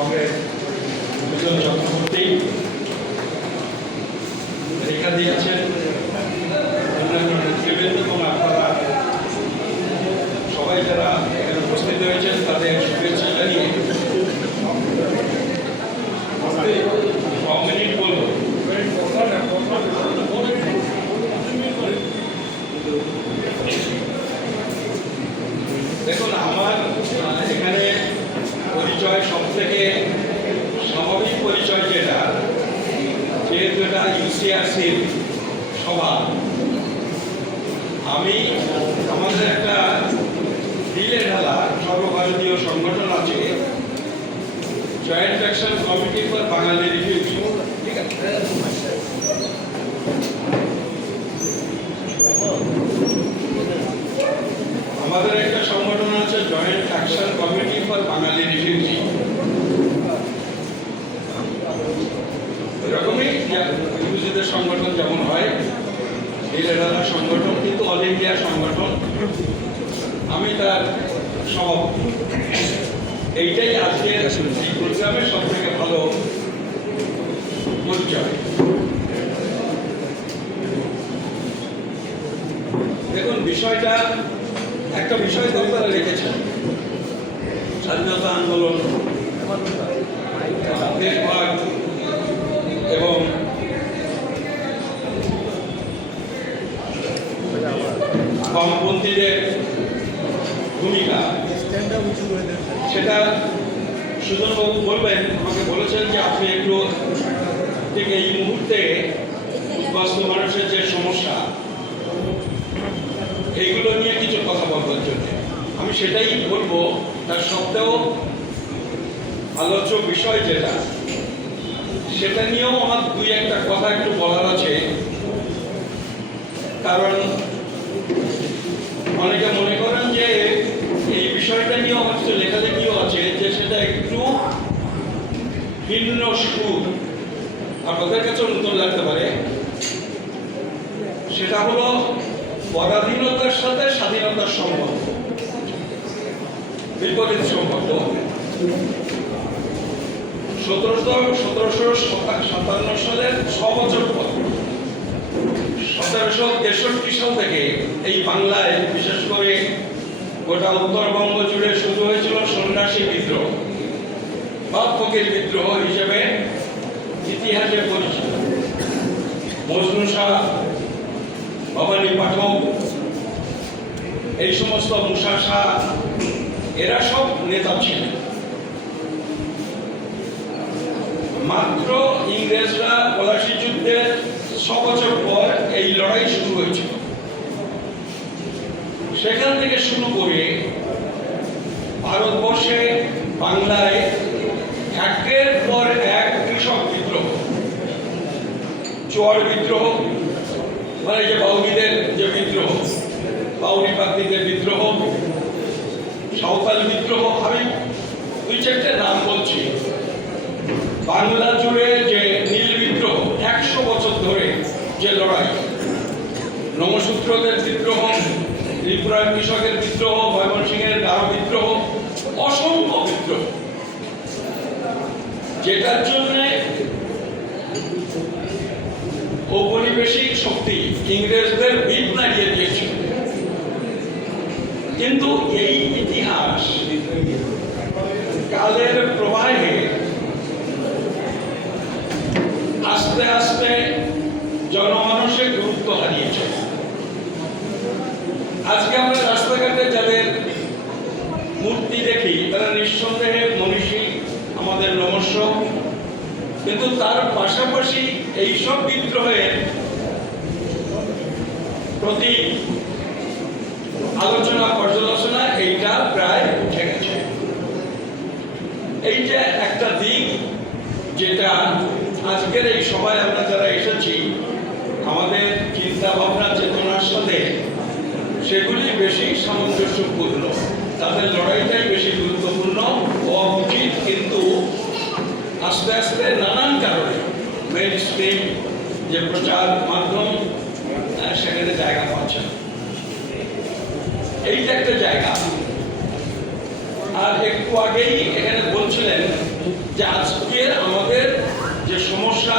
কংগ্রেস দুজন চক্রবর্তী, রেখা দিয়েছেন অন্যান্য নেতৃবৃন্দ এবং আপনারা সবাই যারা এখানে উপস্থিত হয়েছেন তাদের শুভেচ্ছা জানিয়ে 5 মিনিট বলবো। দেখুন, আমার এখানে পরিচয় সব থেকে স্বাভাবিক পরিচয় যেটা, যেহেতু এটা ইউসিআরসির সভা, আমি আমাদের একটা ঢিলে ঢালা সর্বভারতীয় সংগঠন আছে, joint action committee for Bangali refugee, ঠিক আছে? আমাদের একটা সংগঠন আছে joint action committee for Bangali refugee. এরকমই রিফিউজিদের সংগঠন যেমন হয়, ঢিলেঢালা সংগঠন, কিন্তু অল ইন্ডিয়া সংগঠন। আমি তার সভাপতি। এইটাই আজকে এই প্রোগ্রামের সব থেকে ভালো পরিচয়। দেখুন, বিষয়টা একটা বিষয় তারা রেখেছেন, স্বাধীনতা আন্দোলন, দেশভাগ এবং বামপন্থীদের ভূমিকা। সেটা সুজনবাবু বলবেন, আমাকে বলেছেন যে আপনি একটু ঠিক এই মুহূর্তে উদ্বাস্ত মানুষের যে সমস্যা, এইগুলো নিয়ে কিছু কথা বলবার জন্য আমি সেটাই বলবো। তার সত্ত্বেও আলোচ্য বিষয় যেটা, সেটা নিয়েও আমার দুই একটা কথা একটু বলার আছে। কারণ অনেকে মনে করেন যে এই বিষয়টা নিয়েও আমার কিছু লেখালেখিও আছে, যে সেটা একটু ভিন্ন সুর আপনাদের কাছে নতুন লাগতে পারে। সেটা হলো পরাধীনতার সাথে স্বাধীনতার সম্পর্ক, বিপরীত সম্পর্ক। 1757 সালের 6 বছর পর 1763 সাল থেকে এই বাংলায়, বিশেষ করে গোটা উত্তরবঙ্গ জুড়ে শুরু হয়েছিল সন্ন্যাসী বিদ্রোহ বা ফকির বিদ্রোহ হিসেবে ইতিহাসে পরিচিত। মজনু শাহ, ভবানী পাঠক, এই সমস্ত মুসা শাহ, এরা সব নেতা ছিলেন। মাত্র ইংরেজরা পলাশী যুদ্ধের 6 বছর পর এই লড়াই শুরু হয়েছিল। সেখান থেকে শুরু করে ভারতবর্ষে, বাংলায় একের পর এক কৃষক বিদ্রোহ, চোয়ার বিদ্রোহ, মানে যে বাউরিদের যে বিদ্রোহ, বাউরি পাত্রীদের বিদ্রোহ, সাঁওতাল বিদ্রোহ, আমি 2-4টে নাম বলছি। বাংলা জুড়ে যে নীল বিদ্রোহ, 100 বছর ধরে যে লড়াই, নমশূদ্রদের বিদ্রোহ, ত্রিপুরার কৃষকের বিদ্রোহ, ময়মনসিংহের গারো বিদ্রোহ, অসংখ্য বিদ্রোহ, যেটার জন্য ঔপনিবেশিক শক্তি ইংরেজদের ভিত নাড়িয়ে দিয়েছিল। কিন্তু এই ইতিহাস কালের প্রবাহে আস্তে আস্তে জনমানসে গুরুত্ব হারিয়েছে। আজকে আমরা রাস্তাঘাটে যাদের মূর্তি দেখি, তারা নিঃসন্দেহে মনীষী, আমাদের নমস্য, কিন্তু তার পাশাপাশি এইসব বিদ্রোহের প্রতি আলোচনা, পর্যালোচনা এইটা প্রায় উঠে গেছে। এইটা একটা দিক যেটা আজকের এই সভায় আমরা যারা এসেছি, আমাদের চিন্তা ভাবনা চেতনার সাথে সেগুলি বেশি সামঞ্জস্যপূর্ণ, তাদের লড়াইটাই বেশি গুরুত্বপূর্ণ হওয়া উচিত। কিন্তু আস্তে আস্তে নানান কারণে মেইন স্ট্রিম যে প্রচার মাধ্যম, সেখানে জায়গা পাচ্ছে না। এইটা একটা জায়গা। আর একটু আগেই এখানে বলছিলেন যে আজকে আমাদের যে সমস্যা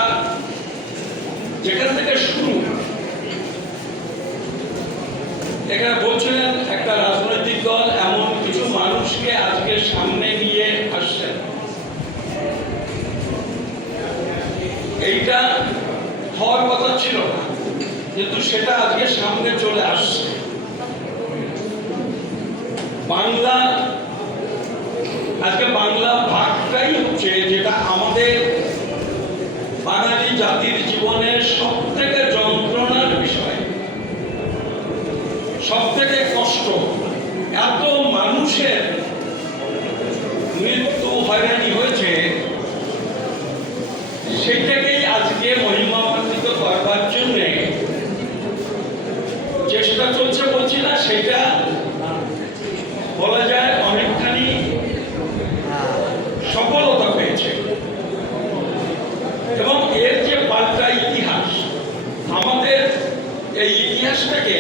যেখান থেকে শুরু, এখানে বলছিলেন একটা রাজনৈতিক দল এমন কিছু মানুষকে আজকে সামনে নিয়ে আসছেন, এইটা হওয়ার কথা ছিল না, কিন্তু সেটা আজকে সামনে চলে আসছে। বাংলা আজকে বাংলা ভাগটাই হচ্ছে যেটা আমাদের বাঙালি জাতির জীবনের সব থেকে যন্ত্রণার বিষয়, সব থেকে কষ্ট। এত মানুষের মৃত্যু হয়রানি হয়েছে, সেইটাকেই আজকে মহিমান্বিত করবার জন্য চেষ্টা চলছে, বলছি না, সেটা বলা যায় অনেকখানি সফলতা পেয়েছে। এবং এর যে পাল্টা ইতিহাস, আমাদের এই ইতিহাসটাকে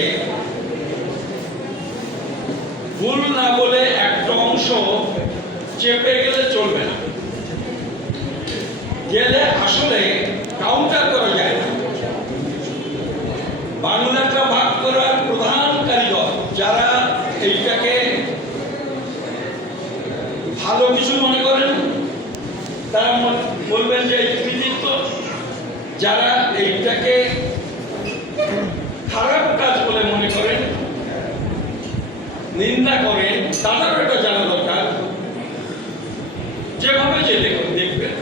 ভুল না বলে একটা অংশ চেপে গেলে চলবে না, গেলে আসলে কাউন্টার করা যায় না। বাংলাটা ভাগ করার প্রধান কারিগর যারা এইটাকে ভালো কিছু মনে করেন তারা বলবেন যে কৃতিত্ব, যারা এইটাকে খারাপ কাজ বলে মনে করেন, নিন্দা করেন, তাদেরও এটা জানা দরকার। যেভাবে যে দেখবেন,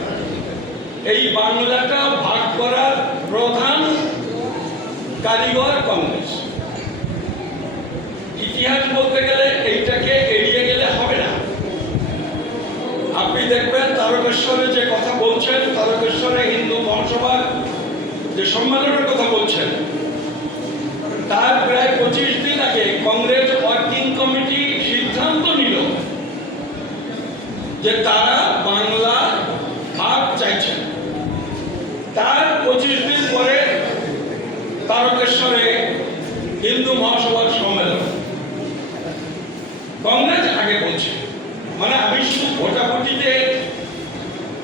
এই বাংলাটা ভাগ করার প্রধান কারিগর কংগ্রেস। ইতিহাস বলতে গেলে এইটাকে এড়িয়ে গেলে হবে না। আপনি দেখবেন তারকেশ্বরে যে কথা বলছেন, তারকেশ্বরে হিন্দু মহাসভার যে সম্মেলনের কথা বলছেন, তার প্রায় 25 দিন আগে কংগ্রেস ওয়ার্কিং কমিটি সিদ্ধান্ত নিল যে তারা বাংলা ভাগ চাইছেন। তার 25 দিন পরে তারকেশ্বরে হিন্দু মহাসভার সম্মেলন। কংগ্রেস আগে বলছে, মানে আমি শুধু ভোটাভুটিতে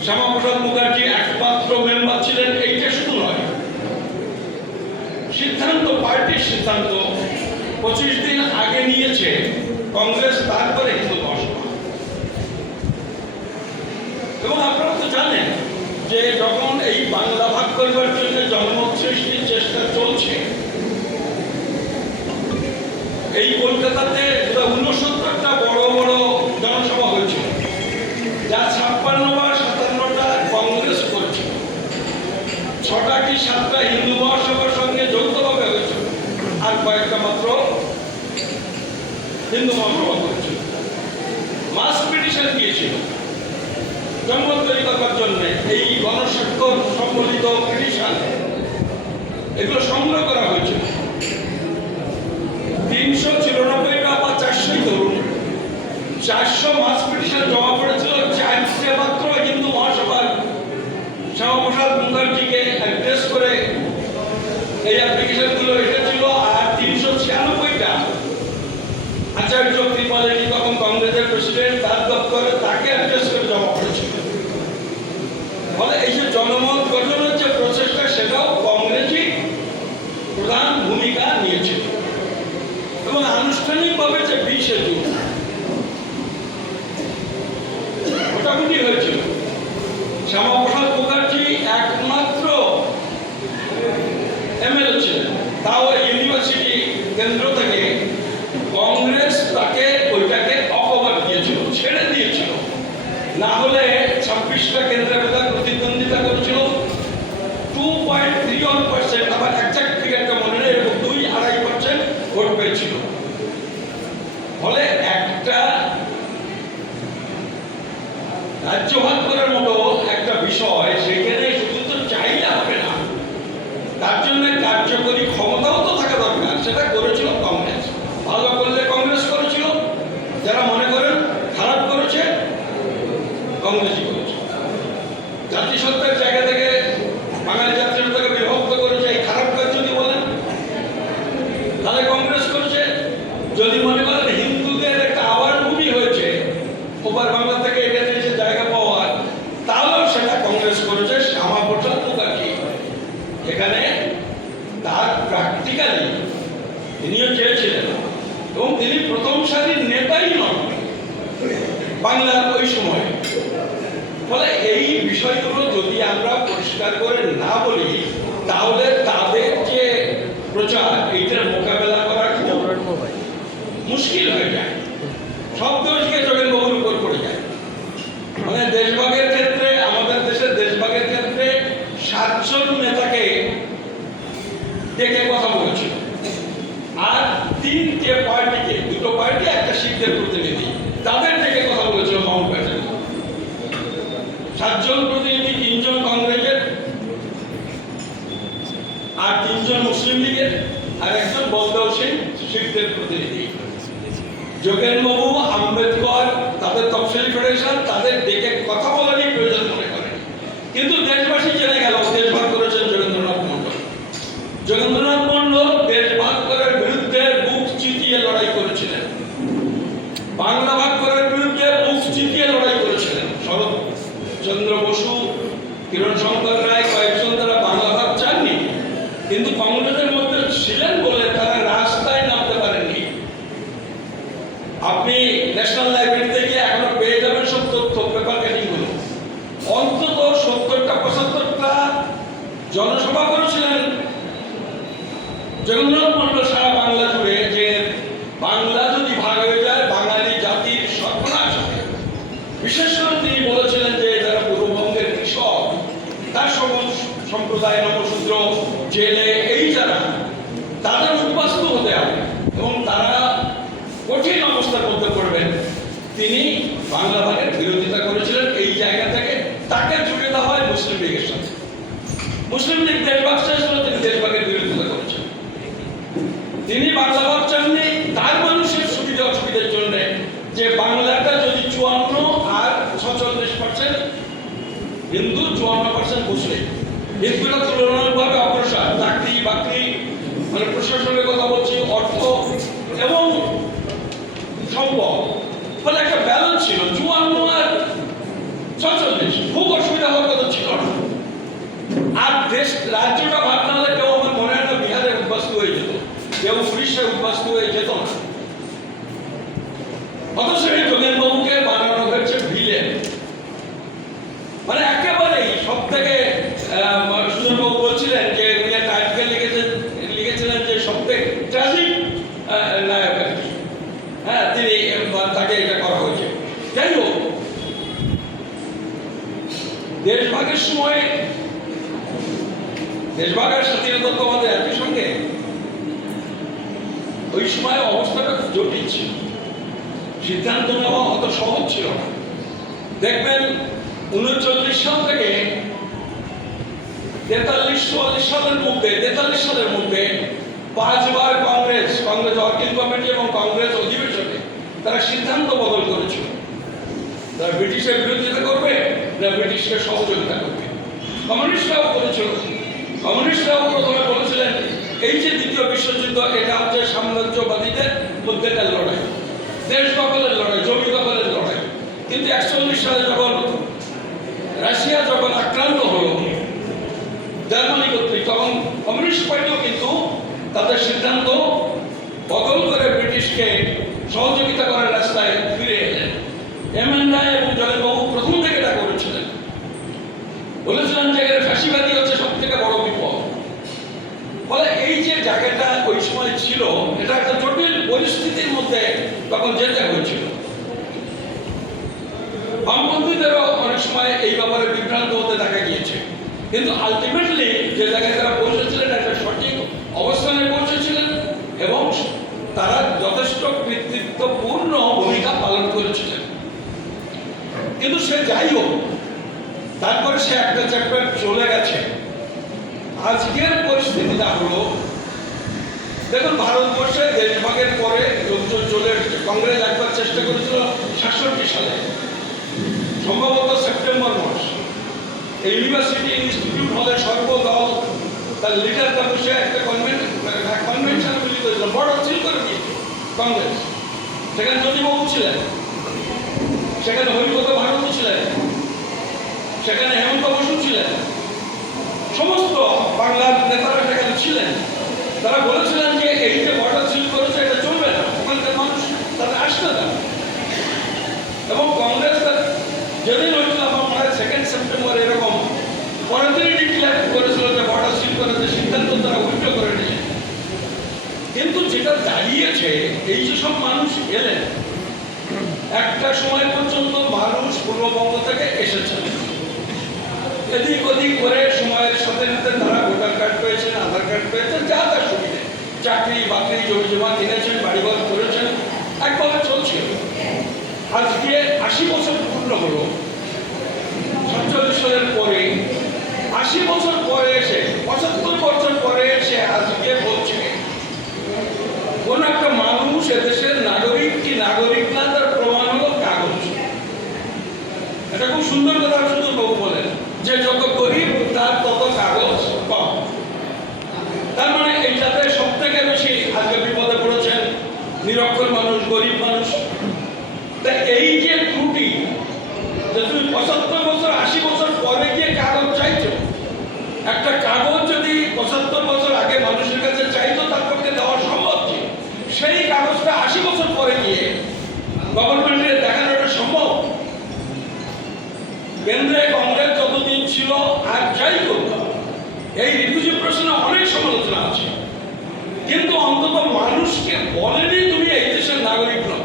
শ্যামাপ্রসাদ মুখার্জি একমাত্র মেম্বার ছিলেন এইটা শুধু নয়, সিদ্ধান্ত, পার্টির সিদ্ধান্ত 25 দিন আগে নিয়েছে কংগ্রেস, তারপরে হিন্দু মহাসভা। এবং আপনারা তো জানেন যে যখন এই বাংলা ভাগ করবার জন্য জনমত সৃষ্টির চেষ্টা চলছে, এই কলকাতাতে 69টা বড় বড় জনসভা হয়েছিল, যা 56 বা 57টা কংগ্রেস করেছিল, 6টা কি 7টা হিন্দু মহাসভার সঙ্গে যৌথভাবে হয়েছিল, আর কয়েকটা মাত্র হিন্দু মহাসভা করেছিল। মাস পিটিশন দিয়েছিল জনমত তৈরি করবার জন্য, এই গণস্বাক্ষর সম্বলিত পিটিশন এগুলো সংগ্রহ করা হয়েছিল। 394টা বা 400 ধরুন, 400 মাস পিটিশন জমা পড়েছিল। 4টে মাত্র হিন্দু মহাসভার শ্যামাপ্রসাদ মুখার্জিকে অ্যাড্রেস করে এই অ্যাপ্লিকেশনগুলো এসেছিল, আর 396টা আচার্য কৃপালিনী, তখন কংগ্রেসের প্রেসিডেন্ট, তার দপ্তরে তাকে অ্যাড্রেস করে জমা পড়েছিল। ফলে এই যে জনমত গঠনের যে প্রচেষ্টা, সেটাও কংগ্রেসই প্রধান ভূমিকা নিয়েছিল। এবং আনুষ্ঠানিকভাবে যে 20 জুন ভোটাভুটি হয়েছিল, শ্যামাপ্রসাদ মুখার্জি একমাত্র এমএলএ ছিলেন, তাও ইউনিভার্সিটি কেন্দ্র থেকে। কংগ্রেস তাকে ওইটাকে অপবাদ দিয়েছিল, ছেড়ে দিয়েছিল, না হলে 26টা কেন্দ্রে বোধহয় প্রতিদ্বন্দ্বিতা করেছিল। 2.31%, আবার একজাক্ট ফিগারটা মনে নেই, এরকম 2-2.5% ভোট পেয়েছিল। ফলে একটা রাজ্য ভাগ করার মতো একটা বিষয়, সেখানে শুধু তো চাইলে হবে না, তার জন্য কার্যকরী ক্ষমতাও তো থাকা দরকার। সেটা করেছিল কংগ্রেস, ভালো করলে কংগ্রেস করেছিল, যারা মনে করেন খারাপ করেছে কংগ্রেসই করেছে। জাতিসত্তার জায়গা থেকে বাঙালি জাতিসত্তাকে বিভক্ত করেছে, এই খারাপ কাজ যদি বলেন তাহলে কংগ্রেস করেছে। যদি মনে করেন হিন্দুদের একটা আবার ভূমি হয়েছে ওপার বাংলা থেকে এখানে এসে জায়গা পাওয়ার, তাহলে সারির নেতাই নন বাংলার ওই সময়। ফলে এই বিষয়গুলো যদি আমরা পরিষ্কার করে না বলি, তাহলে তাদের যে প্রচার এইটার মোকাবেলা করা খুব মুশকিল হয়ে যায়। সব দোষকে যোগেনবাবুর উপর পড়ে যায়। মানে দেশভাগের ক্ষেত্রে, আমাদের দেশের দেশভাগের ক্ষেত্রে 7 জন নেতাকে ডেকে কথা বলেছিল, আর 3টে পার্টিকে, 2টো পার্টি, একটা শিখদের প্রতিনিধি, তাদের ডেকে কথা বলেছিল মাউন্ট ব্যাটেন। 7 জন প্রতিনিধি, 3 জন কংগ্রেসের, আর 3 জন মুসলিম লীগের, আর একজন বলদেও সিং শিখদের প্রতিনিধি। যোগেনবাবু, আম্বেদকর, তাদের তফসিলি ফেডারেশন তাদের ডেকে কথা বলারই প্রয়োজন মনে করেন। কিন্তু দেশবাসী জেনে গেল দেশভাগ করেছেন যোগেন্দ্রনাথ মন্ডল। যোগেন্দ্রনাথ মন্ডল দেশভাগ করার বিরুদ্ধে বুক চিতিয়ে লড়াই করেছিলেন, বাংলা ভাগ করার বিরুদ্ধে বুক চিতিয়ে লড়াই করেছিলেন। শরৎচন্দ্র বসু, কিরণ শঙ্কর রায়, কয়েকজন তারা বাংলা ভাগ চাননি, কিন্তু কংগ্রেসের মধ্যে ছিলেন বলে তারা রাস্তায় নামতে পারেননি। আপনি ন্যাশনাল লাইব্রেরিতে গিয়ে এখনো পেয়ে যাবেন সব তথ্য, পেপার কাটিং গুলো। অন্তত 70টা 75টা জনসভা করেছিলেন যোগেন্দ্রনাথ মন্ডল সারা বাংলা জুড়ে, যে বাংলা যদি ভাগ হয়ে যায় বাঙালি জাতির সর্বনাশ হবে। বিশেষ করে তিনি বলেছিলেন যে যারা পূর্ববঙ্গের কৃষক, তার সম্প্রদায়, নমশূদ্র, জেলে, এই যারা, তাদের উদ্বাস্তু হতে হবে এবং তারা কঠিন অবস্থার মধ্যে পড়বেন। তিনি বাংলা ভাগের বিরোধিতা করেছিলেন। এই জায়গা থেকে তাকে জুড়ে দেওয়া হয় মুসলিম লীগের সাথে। মুসলিম লীগ দেশভাগ চেয়েছিল, তিনি দেশভাগের বিরোধিতা করেছেন। তিনি বাংলা ভাগ চাননি তার মানুষের সুবিধা অসুবিধার জন্য, যে বাংলাটা যদি 54 আর 46% হিন্দু, 54% মুসলিম, হিন্দুরা তুলনামূলকভাবে অগ্রসর, চাকরি বাকরি, মানে প্রশাসনের কথা বলছি, অর্থ এবং সম্পদ, ফলে একটা ব্যালেন্স ছিল। 54 আর 46 খুব অসুবিধা হওয়ার কথা ছিল না। আর দেশ রাজ্যটা ভাগ না হলে কেউ, আমার মনে হয় না বিহারে উদ্বাস্তু হয়ে যেত, কেউ উড়িষ্যায় উদ্বাস্তু হয়ে যেত না। অথচ এই যোগেনবাবুকে বানানো হয়েছে ভিলেন। মানে একেবারেই সব থেকে, সুন্দরবাবু বলছিলেন যে উনি একটা আর্টিকেল লিখেছিলেন যে সব থেকে ট্র্যাজিক নায়ক আর কি। হ্যাঁ, তিনি তাকে এটা করা হয়েছে। যাই হোক, দেশভাগের সময়, দেশভাগ আর স্বাধীনতা আমাদের একই সঙ্গে, ওই সময় অবস্থাটা জটিল ছিল, সিদ্ধান্ত নেওয়া অত সহজ ছিল না। দেখবেন 39 সাল থেকে 43-44 সালের মধ্যে, 43 সালের মধ্যে 5 বার কংগ্রেস ওয়ার্কিং কমিটি এবং কংগ্রেস অধিবেশনে তারা সিদ্ধান্ত বদল করেছিল। তারা ব্রিটিশের বিরোধিতা করবে না ব্রিটিশকে সহযোগিতা করবে। কমিউনিস্টরাও করেছিল। কমিউনিস্টরাও প্রথমে বলেছিলেন এই যে দ্বিতীয় বিশ্বযুদ্ধ, এটা হচ্ছে সাম্রাজ্যবাদীদের মধ্যেকার লড়াই, দেশ দখলের লড়াই, জমি দখলের লড়াই। কিন্তু 41 সালে যখন রাশিয়া যখন আক্রান্ত হলো জার্মানি কর্তৃক, তখন কমিউনিস্ট পার্টিও কিন্তু তাদের সিদ্ধান্ত বদল করে ব্রিটিশকে সহযোগিতা করার রাস্তায় ফিরে এলেন। এমএন রায় এবং যোগেনবাবু প্রথম থেকে এটা করেছিলেন, বলেছিলেন যে ফ্যাসিবাদী হচ্ছে সব থেকে বড় বিপদ। ফলে এই যে জায়গাটা ওই সময় ছিল, এটা একটা জটিল পরিস্থিতির মধ্যে তখন যেতে হয়েছিল। বামপন্থীদেরও অনেক সময় এই ব্যাপারে বিভ্রান্ত হতে দেখা গিয়েছে, কিন্তু আলটিমেটলি যে জায়গায় তারা পৌঁছেছিলেন একটা সঠিক অবস্থানে পৌঁছেছিলেন এবং তারা যথেষ্ট কৃতিত্বপূর্ণ ভূমিকা পালন করেছিলেন। কিন্তু সে যাই হোক, তারপরে সে একটা চ্যাপ্টার চলে গেছে। আজকের পরিস্থিতিটা হলো, দেখুন ভারতবর্ষে দেশভাগের পরে লোকজন চলে এসেছে। কংগ্রেস একবার চেষ্টা করেছিল 67 সালে, সম্ভবত সেপ্টেম্বর মাস, ইউনিভার্সিটি ইনস্টিটিউট হলে সর্বদল তার লিডারটা বসে একটা কনভেনশন মিলিত হয়েছিল, বড় সিল করে দিয়েছে কংগ্রেস। সেখানে জ্যোতিবাবু ছিলেন, সেখানে হরিপদ ভারতী ছিলেন, সেখানে হেমন্ত বসু ছিলেন, সমস্ত বাংলার নেতারা সেখানে ছিলেন। তারা বলেছিলেন যে এই যে বর্ডার সিল করেছে এটা চলবে না, ওখানকার মানুষ তাদের আসতে দাও। এবং কংগ্রেস যেদিন হয়েছিল আমার মনে হয় 2 সেপ্টেম্বর এরকম পরের দিনই ডিক্লেয়ার করেছিল যে বর্ডার সিল করার যে সিদ্ধান্ত তারা উল্টো করে নিয়ে। কিন্তু যেটা দাঁড়িয়েছে এই যে সব মানুষ এলেন, একটা সময় পর্যন্ত মানুষ পূর্ববঙ্গ থেকে এসেছেন, এদিক ওদিক করে সময়ের সাথে সাথে তারা ভোটার কার্ড পেয়েছেন, আধার কার্ড পেয়েছেন, যা তার সুবিধে, চাকরি বাকরি জমি জমা কিনেছেন, বাড়িঘর করেছেন, একভাবে চলছিল। আজকে 80 বছর পূর্ণ হলো, 47 সালের পরে 80 বছর পরে এসে 75 বছর পরে এসে আজকে বলছে কোন একটা মানুষ এদেশের নাগরিক কি নাগরিক না তার প্রমাণ হলো কাগজ। এটা খুব সুন্দর কথা সুন্দর বাবু বলেন যে যত গরিব তার তত কাগজ কম। তার মানে এইটাতে সব থেকে বেশি আজকে বিপদে পড়েছেন নিরক্ষর মানুষ, গরিব মানুষ। তা এই যে ত্রুটি, যে তুমি 75 বছর 80 বছর পরে গিয়ে কাগজ চাইছো, একটা কাগজ যদি 75 বছর আগে মানুষের কাছে চাইতো তার পক্ষে দেওয়া সম্ভব ছিল, সেই কাগজটা 80 বছর পরে গিয়ে গভর্নমেন্টের দেখানোটা সম্ভব? কেন্দ্রে কংগ্রেস যতদিন ছিল আর যাই করত, এই রিফিউজি প্রশ্নে অনেক সমালোচনা আছে, কিন্তু অন্তত মানুষকে বলেনি তুমি এই দেশের নাগরিক নও।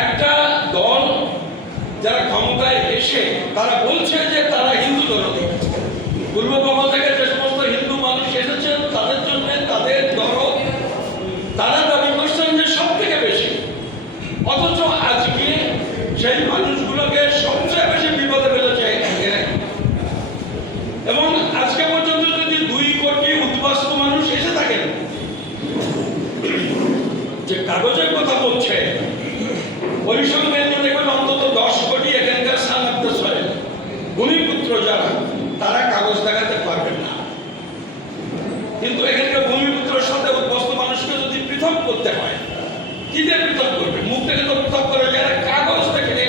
একটা দল যারা ক্ষমতায় এসে তারা বলছে যে তারা হিন্দু দরদি, পূর্ববঙ্গ থেকে যে সমস্ত হিন্দু মানুষ এসেছেন তাদের জন্য তাদের দরদ, তারা দাবি করছেন যে সব থেকে বেশি। অথচ আজকে সেই মানুষগুলোকে সবচেয়ে বেশি বিপদে ফেলেছে এরা। এবং আজকে পর্যন্ত যদি 2 কোটি উদ্বাস্তু মানুষ এসে থাকেন, যে কাগজের কথা বলছে ওই সঙ্গে দেখবেন অন্তত 10 কোটি এখানকার সানাক্ত সয়েল ভূমিপুত্র যারা, তারা কাগজ দেখাতে পারবেন না। কিন্তু এখানকার ভূমিপুত্রের সাথে উদ্বাস্তু মানুষকে যদি পৃথক করতে হয়, কি দিয়ে পৃথক করবে? মুখ থেকে তো পৃথক করে যারা কাগজ দেখে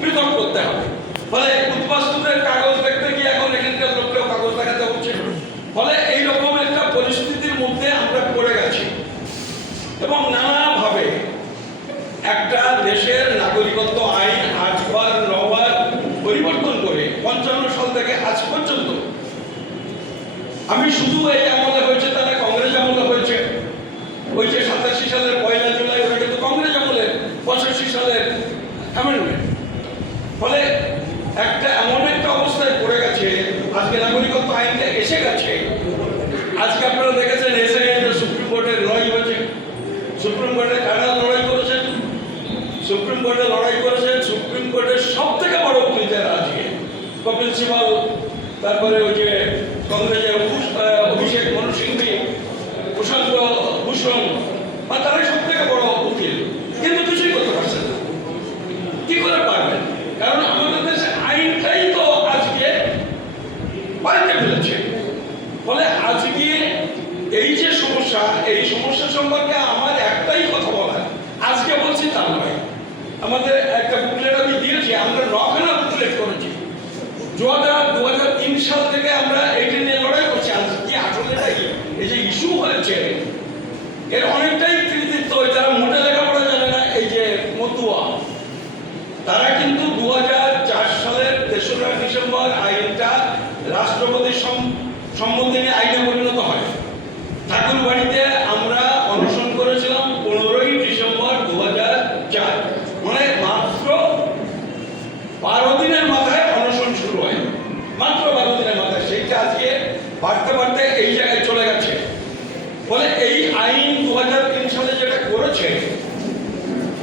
পৃথক করতে হবে। ফলে উদ্বাস্তুদের কাগজ দেখতে গিয়ে এখন এখানকার লোককেও কাগজ দেখাতে হচ্ছে। ফলে এইরকম একটা পরিস্থিতির মধ্যে আমরা পড়ে গেছি। এবং নানাভাবে একটা দেশের নাগরিকত্ব আইন 8 বার 9 বার পরিবর্তন করে 55 সাল থেকে আজ পর্যন্ত, আমি শুধু এই আমলে হয়েছে তাহলে কংগ্রেস আমলে হয়েছে, ওই যে 87 সালের 1 জুলাই ওটা কিন্তু কংগ্রেস আমলে 85 সালের অ্যামেন্ডমেন্ট। ফলে একটা এমন একটা অবস্থায় পড়ে গেছে, আজকে নাগরিকত্ব আইনটা এসে গেছে। আজকে আপনারা দেখেছেন এসে সুপ্রিম কোর্টের লড়াই হয়েছে, সুপ্রিম কোর্টে কারা লড়াই করেছেন, সুপ্রিম কোর্টে লড়াই করেছেন সুপ্রিম কোর্টের সব থেকে বড় উকিল যারা আজকে, কপিল সিবাল, তারপরে ওই যে কংগ্রেসের অভিষেক মনু সিংভি, প্রশান্ত ভূষণ, বা তারাই সব থেকে বড় উকিল, কিন্তু কিছুই করতে পারছেন না। কি করে পারবেন? কারণ আমাদের দেশে আইনটাই তো আজকে পাল্টে ফেলেছে। ফলে আজকে এই যে সমস্যা, এই সমস্যা সম্পর্কে আমার একটাই কথা বলার, আজকে বলছি তা নয়। আমাদের একটা বুকলেট আমি দিয়েছি, আমরা 9খানা বুকলেট করেছি। 2003 সাল থেকে আমরা এটা নিয়ে লড়াই করছি। আজকে আসলে এই যে ইস্যু হয়েছে এর অনেকটাই কৃতিত্ব যারা মোটে লেখাপড়া জানে না, এই যে মতুয়া, তারা কিন্তু 2004 সালের 3রা ডিসেম্বর আইনটা রাষ্ট্রপতির সম্মতি নিয়ে আইনে পরিণত হয়। ঠাকুরবাড়িতে আমরা অনশন করেছিলাম 15ই ডিসেম্বর 2004, মানে মাত্র 12 দিনের মাথায় অনশন শুরু হয়, মাত্র 12 দিনের মাথায়। সেইটা আজকে বাড়তে বাড়তে এই জায়গায় চলে গেছে। ফলে এই আইন 2003 সালে যেটা করেছে,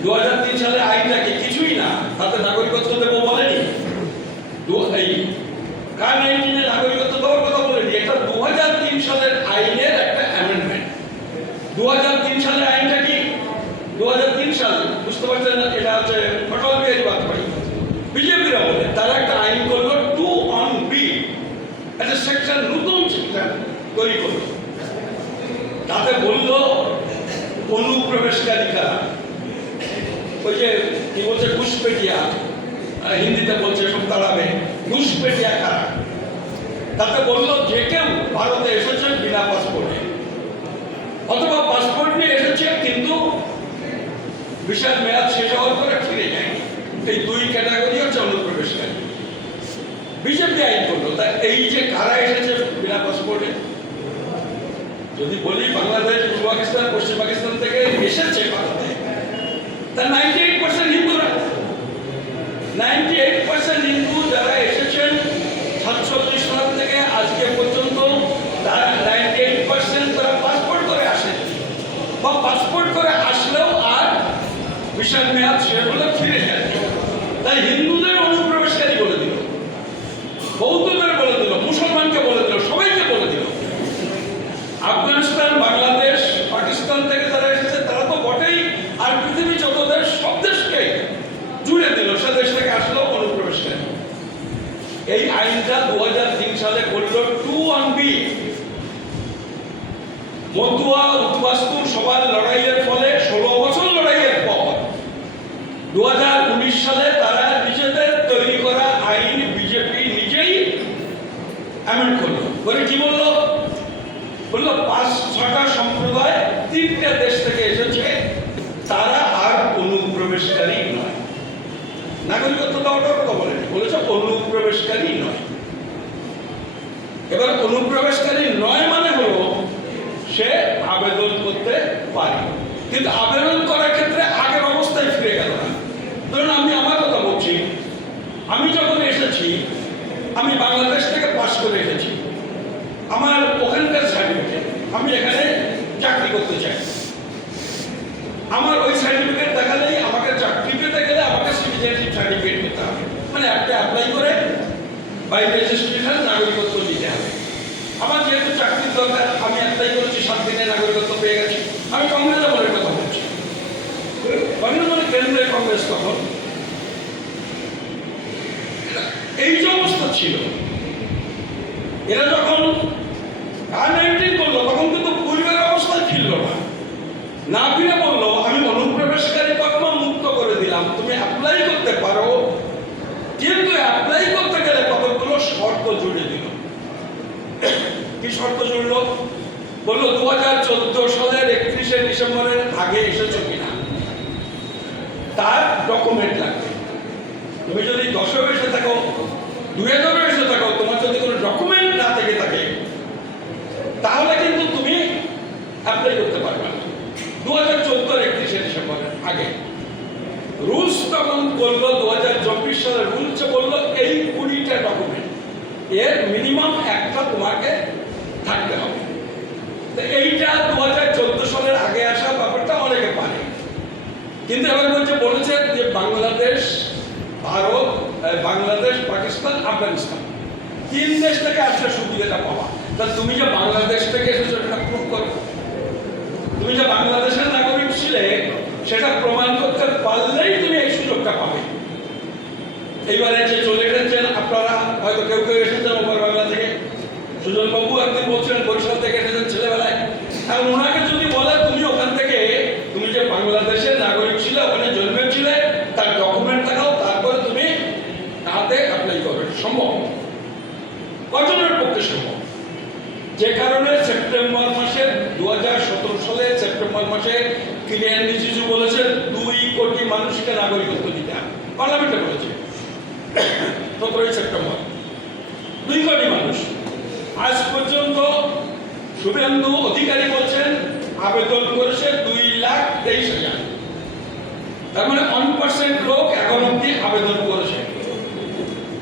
2003 সালের আইনটা কি কিছুই না, তাতে নাগরিকত্ব দেবো বলেনি, এই কার আইনে নাগরিকত্ব দেওয়ার কথা বলেনি। এটা 2003 সালের আইনের একটা অ্যামেন্ডমেন্ট। 2003 সালের আইনটা কি? 2003 সাল, বুঝতে পারছেন না, এটা হচ্ছে অটল বিহারী বাজপেয়ী বিজেপির আমলে তারা একটা আইন করলো 2(b), একটা সেকশন, নতুন সেকশন তৈরি করলো। তাতে বললো অনুপ্রবেশকারী কারা, ওই যে কি বলছে ঘুষপেটিয়া, হিন্দিতে বলছে সব তাড়াবে, ঘুষপেটিয়া কারা। তাতে বললো যে কেউ ভারতে এসেছে বিনা পাসপোর্টে, অথবা পাসপোর্ট নিয়ে এসেছে কিন্তু ভিসার মেয়াদ শেষ হওয়ার পরে ফিরে যায়নি। এই দুই ক্যাটাগরি হচ্ছে অনুপ্রবেশকারী। বিজেপি আইন করলো, তা এই যে কারা এসেছে বিনা পাসপোর্টে, যদি বলি বাংলাদেশ, পূর্ব পাকিস্তান, পশ্চিম পাকিস্তান থেকে এসেছে ভারতে, তা 98% হিন্দুরা। 98% হিন্দু যারা এসেছেন 47 সাল থেকে আজকে পর্যন্ত, তারা 98% তারা পাসপোর্ট করে আসেন, বা পাসপোর্ট করে আসলেও আর ভিসার মেয়াদ শেষ হলে ফিরে যায়। তাই হিন্দুদের অনুপ্রবেশকারী বলে দিল, বৌদ্ধদের বলে দিল, মুসলমানকে বলে দিল, সবাইকে বলে দিল। আফগানিস্তান, বাংলাদেশ, পাকিস্তান থেকে যারা এসেছে তারা তো বটেই, আর পৃথিবী যত দেশ সব দেশকে জুড়ে দিল, সে দেশ থেকে আসলেও অনুপ্রবেশকারী। এই আইনটা 2003 সালে করল 2(1)(b)। মতুয়া, উদ্বাস্তু সবার লড়াইয়ের ফলে 16 বছর লড়াইয়ের পর 2019 সালে তারা নিজেদের তৈরি করা আইন বিজেপি নিজেই অ্যামেন্ড করলো। বলে কি বললো? বললো 5-6টা সম্প্রদায় 3টে দেশ থেকে এসেছে, তারা আর অনুপ্রবেশকারী নয়। নাগরিকত্ব দেওয়াটার কথা বলেনি, বলেছে অনুপ্রবেশকারী নয়। এবার অনুপ্রবেশকারী নয় মানে হলো সে আবেদন করতে পারে, কিন্তু আবেদন করার ক্ষেত্রে আগের অবস্থায় ফিরে গেল না। ধরুন আমি আমার কথা বলছি, আমি যখন এসেছি, আমি বাংলাদেশ থেকে পাস করে এসেছি, আমার ওখানকার সার্টিফিকেট, আমি এখানে চাকরি করতে চাই, আমার ওই সার্টিফিকেট দেখালেই আমাকে চাকরি পেতে গেলে আমাকে সিটিজেনশিপ সার্টিফিকেট পেতে হবে, মানে একটা অ্যাপ্লাই করে বাই রেজিস্ট্রেশন নাগরিকত্ব দিতে হবে। আমার যেহেতু চাকরির দরকার, আমি অ্যাপ্লাই করেছি, 7 দিনে নাগরিকত্ব পেয়ে গেছি। আমি কংগ্রেস আমলের কথা বলছি, কংগ্রেস মানে কেন্দ্রের কংগ্রেস। তখন এই যে অবস্থা ছিল, এরা যখন R19 করলো তখন কিন্তু পূর্বের অবস্থায় ফিরল না, না ফিরে বললো আমি অনুপ্রবেশকারী তকমা মুক্ত করে দিলাম, তুমি অ্যাপ্লাই করতে পারো, কিন্তু অ্যাপ্লাই করতে গেলে কতগুলো শর্ত জুড়ে দিল। কি শর্ত জুড়লো? বললো 2014 সালের 31শে ডিসেম্বরের আগে এসেছো কিনা তার ডকুমেন্ট লাগবে। তুমি যদি 10-এ এসে থাকো, 2000-এ এসে থাকো, তোমার যদি কোনো ডকুমেন্ট না থেকে থাকে তাহলে কিন্তু তুমি অ্যাপ্লাই করতে পারবে না। 2014 31শে ডিসেম্বরের আগে রুলস তখন বললো, 2024 সালের রুলসে বললো এই 20টা ডকুমেন্ট এর মিনিমাম একটা তোমাকে থাকতে হবে। তো এইটা 2014 সালের আগে আসা ব্যাপারটা অনেকে পারে, কিন্তু এবার বলেছে যে বাংলাদেশ, ভারত, বাংলাদেশ, পাকিস্তান, আফগানিস্তান 3 দেশ থেকে আসলে সুবিধাটা পাওয়া। তা তুমি যে বাংলাদেশ থেকে এসেছো সেটা প্রুভ করো, তুমি যে বাংলাদেশের নাগরিক ছিলে সেটা প্রমাণ করতে পারলেই তুমি এই সুযোগটা পাবে। এইবারে যে চলে এসেছেন আপনারা, হয়তো কেউ কেউ এসেছেন ওপার বাংলা থেকে, সুজন বাবু একদিন বলছিলেন বরিশাল থেকে এসেছেন ছেলেবেলায়। এখন ওনাকে যদি বলে তুমি ওখান থেকে, তুমি যে বাংলাদেশের নাগরিক ছিলে, ওখানে জন্মেছিলে, তার ডকুমেন্ট দেখাও, তারপরে তুমি হাতে অ্যাপ্লাই করবে, সম্ভব? কজনের পক্ষে সম্ভব? যে কারণে সেপ্টেম্বর মাসে 2017 সালে সেপ্টেম্বর মাসে কিরিয়ান রিজিজু বলেছে 2 কোটি মানুষকে নাগরিকত্ব দিতে হবে, পার্লামেন্টে বলেছে 17 সেপ্টেম্বর। 2 কোটি মানুষ। আজ পর্যন্ত শুভেন্দু অধিকারী বলছেন আবেদন করেছে 2,23,000, তার মানে 1% লোক এখন অব্দি আবেদন করেছে।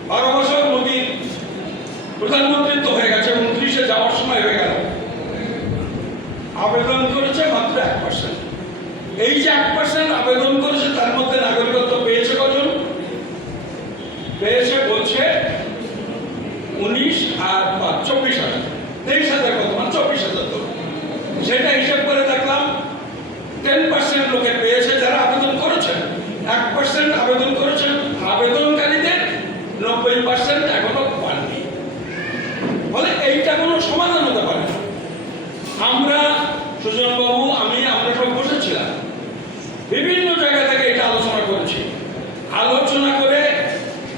12 বছর মোদী প্রধানমন্ত্রী তো হয়ে গেছে, 29-এ যাওয়ার সময় হয়ে গেল, আবেদন করেছে মাত্র 1%। এই যে 1% আবেদন করেছে তার মধ্যে নাগরিকত্ব পেয়েছে কজন? পেয়েছে বলছে 19 আর 24,000, 23,000 কত, মানে 24,000 তো। সেটা হিসাব করে দেখলাম 10% লোকে পেয়েছে যারা আবেদন করেছেন, 1% আবেদন করেছেন, আবেদনকারীদের 90% এখনো পাননি। বলে এইটা কোনো সমাধান হতে পারে না। আমরা, সুজনবাবু, আমরা সব বসেছিলাম, বিভিন্ন জায়গা থেকে এটা আলোচনা করেছি। আলোচনা করে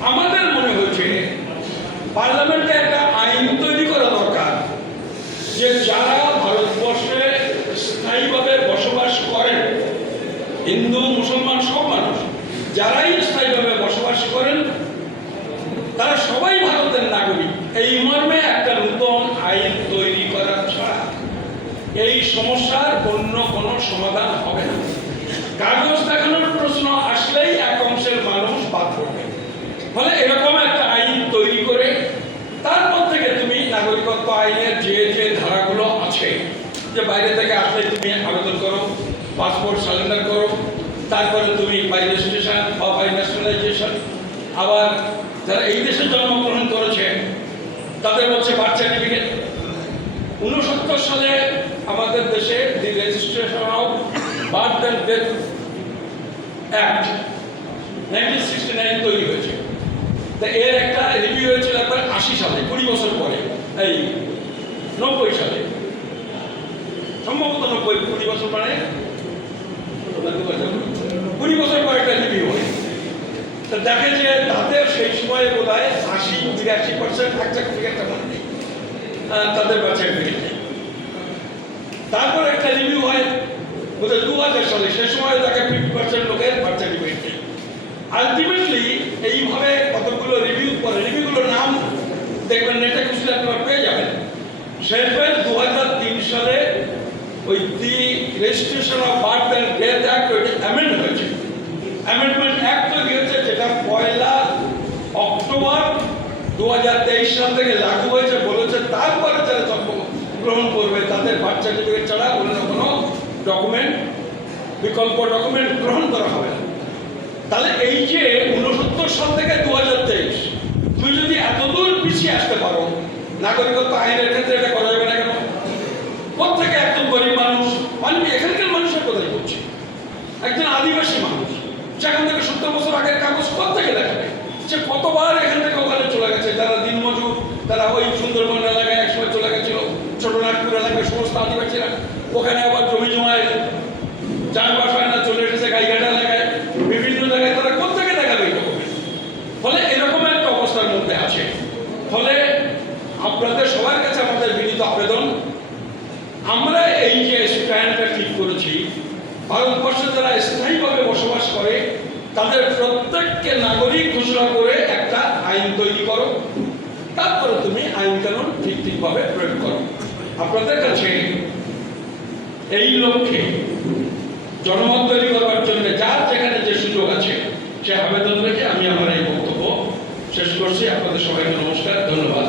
আমাদের মনে হয়েছে পার্লামেন্টে একটা আইন তৈরি করা দরকার, যে যারা ভারতবর্ষে স্থায়ীভাবে বসবাস করেন হিন্দু মুসলমান সব মানুষ যারাই স্থায়ীভাবে বসবাস করেন তারা সবাই ভারতের নাগরিক। এই মর্মে একটা নতুন আইন তৈরি করা ছাড়া এই সমস্যার অন্য কোনো সমাধান হবে না। কাগজ দেখানোর প্রশ্ন আসলেই এক অংশের মানুষ বাদ পড়বে। ফলে এরকম একটা আইন তৈরি করে তারপর থেকে তুমি নাগরিকত্ব আইনের যে যে ধারাগুলো আছে, যে বাইরে থেকে আসলে তুমি আবেদন করো, পাসপোর্ট সারেন্ডার করো, তারপরে তুমি বাই রেজিস্ট্রেশন বা বাই ন্যাশনালাইজেশন, আবার যারা এই দেশে জন্মগ্রহণ করেছে তাদের হচ্ছে বার্থ সার্টিফিকেট। 69 সালে আমাদের দেশে দি registration of birth and death act 1969 তৈরি হয়েছে। তা এর একটা রিভিউ হয়েছিল একবার 80 সালে, 20 বছর পরে, এই 90 সালে, সম্ভবত 20 বছর পরে, 20 বছর পরে একটা রিভিউ হয়। তা দেখে যে তাদের সেই সময়ে বোধ হয় 80-82% একটা মনে নেই, তাদের বাচ্চা সার্টিফিকেট নেই। তারপর একটা রিভিউ হয় বোধহয় 2000 সালে, সে সময় তাকে 50% লোকের বার্থ সার্টিফিকেট নেই। আলটিমেটলি এইভাবে কতগুলো রিভিউ পরে, রিভিউগুলোর নাম দেখবেন নেটে খুঁজলে আপনারা পেয়ে যাবেন। শেষে 2003 সালে ওই দি registration of birth and death act amend হয়েছে। অ্যামেন্ডমেন্ট অ্যাক্ট তৈরি হয়েছে, যেটা 1 অক্টোবর 2023 সাল থেকে লাগু হয়েছে। বলেছে তারপরে যারা জন্মগ্রহণ করবে তাদের বার্থ সার্টিফিকেট ছাড়া অন্য কোনো ডকুমেন্ট, বিকল্প ডকুমেন্ট গ্রহণ করা হবে না। তাহলে এই যে 69 সাল থেকে 2023, তুমি যদি এতদূর পিছিয়ে আসতে পারো, নাগরিকত্ব আইনের ক্ষেত্রে এটা করা যাবে না কেন? কোথেকে একজন গরিব মানুষ, মানে এখানকার মানুষের কথাই বলছি, একজন আদিবাসী মানুষ যেখান থেকে 70 বছর আগের কাগজ কোথেকে দেখাবে? সে কতবার এখান থেকে ওখানে চলে গেছে। যারা দিনমজুর, তারা ওই সুন্দরবন এলাকায় একসময় চলে গেছিল, ছোটনাগপুর এলাকায় সমস্ত আদিবাসীরা ওখানে আবার জমি জমায় চাষবাস হয় না, চলে এসেছে গাইঘাটা এলাকায়, বিভিন্ন জায়গায়। তারা কোথেকে দেখাবে এই ডকুমেন্ট? ফলে এরকম একটা অবস্থার মধ্যে আছে। ফলে আপনাদের সবার কাছে আমাদের বিনীত আবেদন, আমরা এই যে স্ট্যান্ডটা ঠিক করেছি, ভারতবর্ষে যারা স্থায়ীভাবে বসবাস করে তাদের প্রত্যেককে নাগরিক ঘোষণা করে একটা আইন তৈরি করো, তারপরে তুমি আইন কানুন ঠিকভাবে প্রয়োগ করো। আপনাদের কাছে এই লক্ষ্যে জনমত তৈরি করবার জন্য যার যেখানে যে সুযোগ আছে সে আবেদন রেখে আমি আমার এই বক্তব্য শেষ করছি। আপনাদের সবাইকে নমস্কার, ধন্যবাদ।